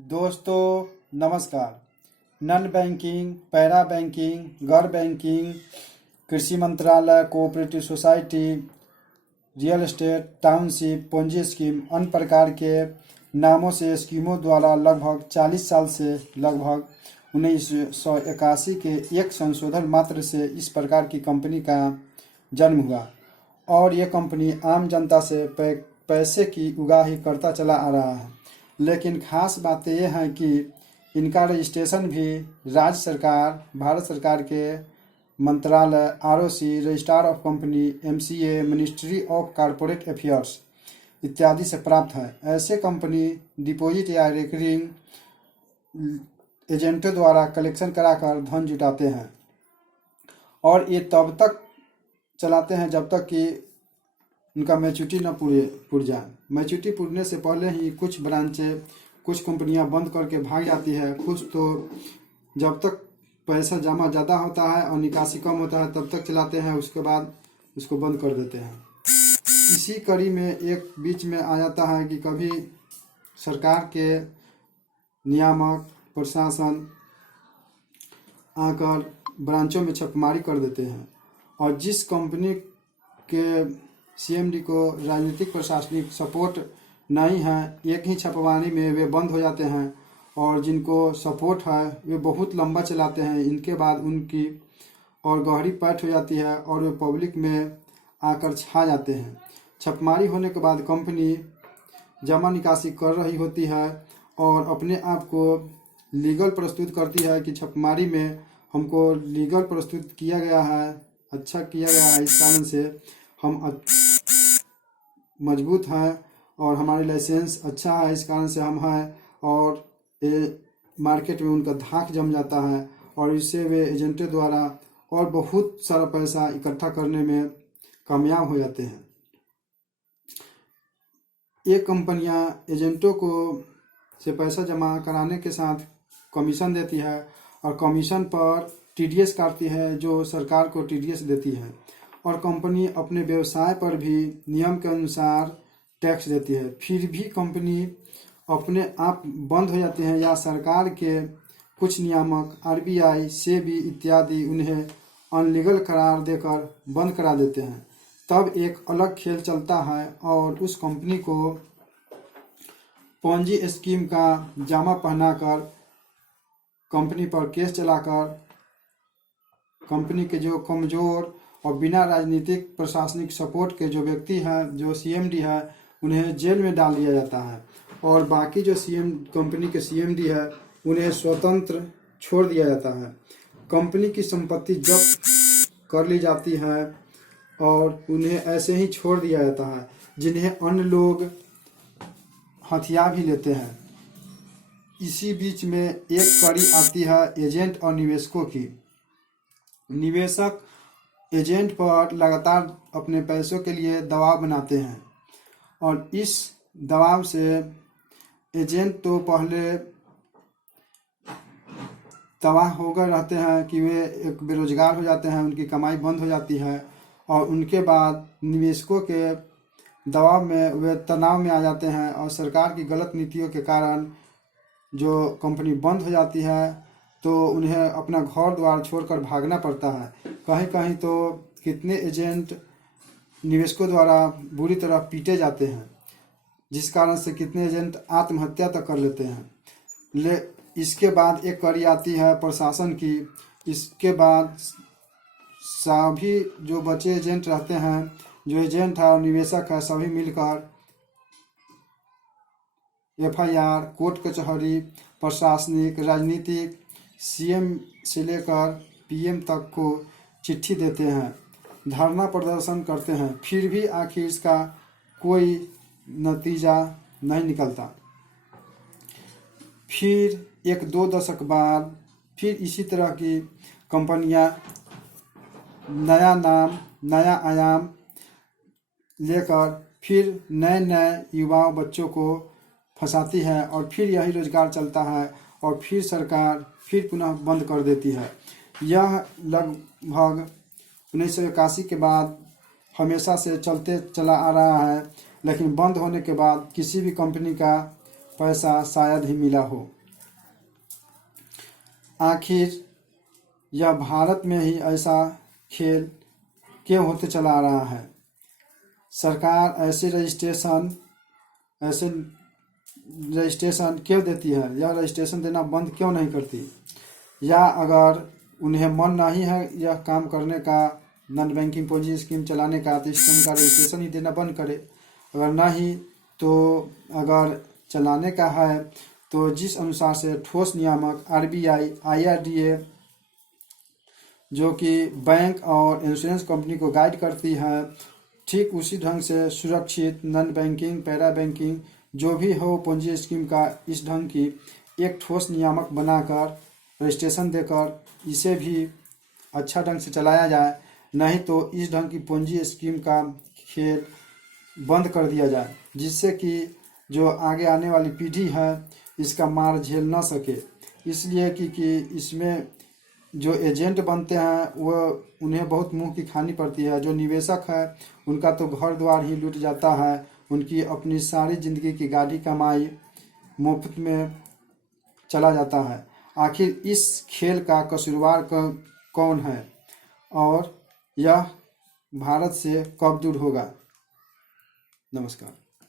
दोस्तों नमस्कार। Non banking, para banking, गैर बैंकिंग, कृषि मंत्रालय, cooperative society, real estate, township, Ponzi scheme, अन्य प्रकार के नामों से स्कीमों द्वारा लगभग 40 साल से लगभग 1981 के एक संशोधन मात्र से इस प्रकार की कंपनी का जन्म हुआ और ये कंपनी आम जनता से पैसे की उगाही करता चला आ रहा है। लेकिन खास बात यह है कि इनका रजिस्ट्रेशन भी राज्य सरकार, भारत सरकार के मंत्रालय, ROC, registrar of company, MCA, ministry of corporate affairs इत्यादि से प्राप्त है। ऐसे कंपनी डिपॉजिट या रिकरिंग एजेंटों द्वारा कलेक्शन कराकर धन जुटाते हैं और ये तब तक चलाते हैं जब तक कि उनका मैच्योरिटी न पूर जाए। मैच्योरिटी पूरने से पहले ही कुछ ब्रांचें, कुछ कंपनियां बंद करके भाग जाती है, कुछ तो जब तक पैसा जमा ज़्यादा होता है और निकासी कम होता है तब तक चलाते हैं, उसके बाद उसको बंद कर देते हैं। इसी कड़ी में एक बीच में आ जाता है कि कभी सरकार के नियामक प्रशासन आकर ब्रांचों में छापेमारी कर देते हैं और जिस कंपनी के सीएमडी को राजनीतिक प्रशासनिक सपोर्ट नहीं है, एक ही छापेमारी में वे बंद हो जाते हैं और जिनको सपोर्ट है वे बहुत लंबा चलाते हैं। इनके बाद उनकी और गहरी पैठ हो जाती है और वे पब्लिक में आकर छा जाते हैं। छापेमारी होने के बाद कंपनी जमा निकासी कर रही होती है और अपने आप को लीगल प्रस्तुत करती है कि छापेमारी में हमको लीगल प्रस्तुत किया गया है, अच्छा किया गया है, इस कारण से हम मजबूत हैं और हमारे लाइसेंस अच्छा है, इस कारण से हम हैं। और ये मार्केट में उनका धाक जम जाता है और इससे वे एजेंटों द्वारा और बहुत सारा पैसा इकट्ठा करने में कामयाब हो जाते हैं। ये कंपनियां एजेंटों को से पैसा जमा कराने के साथ कमीशन देती है और कमीशन पर टीडीएस काटती है जो सरकार को टीडीएस देती है और कंपनी अपने व्यवसाय पर भी नियम के अनुसार टैक्स देती है। फिर भी कंपनी अपने आप बंद हो जाती है या सरकार के कुछ नियामक, आरबीआई, सेबी इत्यादि उन्हें अनलीगल करार देकर बंद करा देते हैं। तब एक अलग खेल चलता है और उस कंपनी को पोंजी स्कीम का जामा पहनाकर कंपनी पर केस चलाकर कंपनी के जो कमज़ोर और बिना राजनीतिक प्रशासनिक सपोर्ट के जो व्यक्ति हैं, जो सीएमडी है, उन्हें जेल में डाल दिया जाता है और बाकी जो कंपनी के सीएमडी है उन्हें स्वतंत्र छोड़ दिया जाता है। कंपनी की संपत्ति जब्त कर ली जाती है और उन्हें ऐसे ही छोड़ दिया जाता है, जिन्हें अन्य लोग हथिया भी लेते हैं। इसी बीच में एक कड़ी आती है एजेंट और निवेशकों की। निवेशक एजेंट पर लगातार अपने पैसों के लिए दबाव बनाते हैं और इस दबाव से एजेंट तो पहले तबाह हो गए रहते हैं कि वे एक बेरोजगार हो जाते हैं, उनकी कमाई बंद हो जाती है और उनके बाद निवेशकों के दबाव में वे तनाव में आ जाते हैं और सरकार की गलत नीतियों के कारण जो कंपनी बंद हो जाती है तो उन्हें अपना घर द्वार छोड़कर भागना पड़ता है। कहीं कहीं तो कितने एजेंट निवेशकों द्वारा बुरी तरह पीटे जाते हैं, जिस कारण से कितने एजेंट आत्महत्या तक कर लेते हैं। इसके बाद एक कड़ी आती है प्रशासन की। इसके बाद सभी जो बचे एजेंट रहते हैं, जो एजेंट है और निवेशक है, सभी मिलकर एफआईआर, कोर्ट कचहरी, प्रशासनिक, राजनीतिक, सीएम से लेकर पीएम तक को चिट्ठी देते हैं, धरना प्रदर्शन करते हैं, फिर भी आखिर इसका कोई नतीजा नहीं निकलता। फिर एक दो दशक बाद फिर इसी तरह की कंपनियां नया नाम, नया आयाम लेकर फिर नए नए युवाओं बच्चों को फंसाती है और फिर यही रोजगार चलता है और फिर सरकार फिर पुनः बंद कर देती है। यह लगभग 1981 के बाद हमेशा से चलते चला आ रहा है, लेकिन बंद होने के बाद किसी भी कंपनी का पैसा शायद ही मिला हो। आखिर यह भारत में ही ऐसा खेल क्यों होते चला आ रहा है? सरकार ऐसे रजिस्ट्रेशन क्यों देती है? यह रजिस्ट्रेशन देना बंद क्यों नहीं करती? या अगर उन्हें मन नहीं है यह काम करने का, नॉन बैंकिंग पूंजी स्कीम चलाने का, तो इसको उनका रजिस्ट्रेशन ही देना बंद करे। अगर नहीं तो अगर चलाने का है तो जिस अनुसार से ठोस नियामक RBI, IRDA जो कि बैंक और इंश्योरेंस कंपनी को गाइड करती है, ठीक उसी ढंग से सुरक्षित नॉन बैंकिंग, पैरा बैंकिंग जो भी हो पूंजी स्कीम का इस ढंग की एक ठोस नियामक बनाकर रजिस्ट्रेशन देकर इसे भी अच्छा ढंग से चलाया जाए। नहीं तो इस ढंग की पूंजी स्कीम का खेल बंद कर दिया जाए, जिससे कि जो आगे आने वाली पीढ़ी है इसका मार झेल ना सके। इसलिए कि इसमें जो एजेंट बनते हैं वो उन्हें बहुत मुंह की खानी पड़ती है। जो निवेशक है उनका तो घर द्वार ही लूट जाता है, उनकी अपनी सारी ज़िंदगी की गाड़ी कमाई मुफ्त में चला जाता है। आखिर इस खेल का कसूरवार कौन है और यह भारत से कब दूर होगा? नमस्कार।